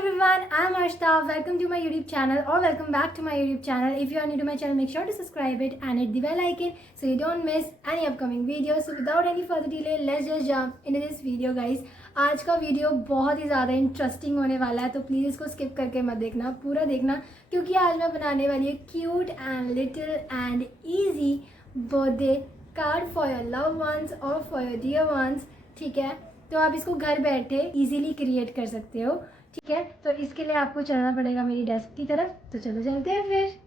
everyone, I'm Arshita. Welcome to my YouTube channel or welcome back to my YouTube channel. If you are new to my channel, make sure to subscribe it and hit the bell icon so you don't miss any upcoming videos. So without any further delay, let's just jump into this video guys. आज का वीडियो बहुत ही ज़्यादा इंटरेस्टिंग होने वाला है, तो प्लीज़ इसको स्किप करके मत देखना, पूरा देखना, क्योंकि आज मैं बनाने वाली है cute and little and easy birthday card for your love ones और फॉर योर डियर वंस. ठीक है, तो आप इसको घर बैठे इजीली क्रिएट कर सकते हो. ठीक है, तो इसके लिए आपको चलना पड़ेगा मेरी डेस्क की तरफ. तो चलो चलते हैं फिर.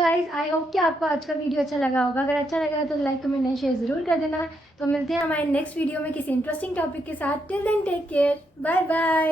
गाइस, आई होप कि आपको आज का वीडियो अच्छा लगा होगा। अगर अच्छा लगा तो लाइक कमेंट एंड शेयर ज़रूर कर देना। तो मिलते हैं हमारे नेक्स्ट वीडियो में किसी इंटरेस्टिंग टॉपिक के साथ। Till then take care, bye bye.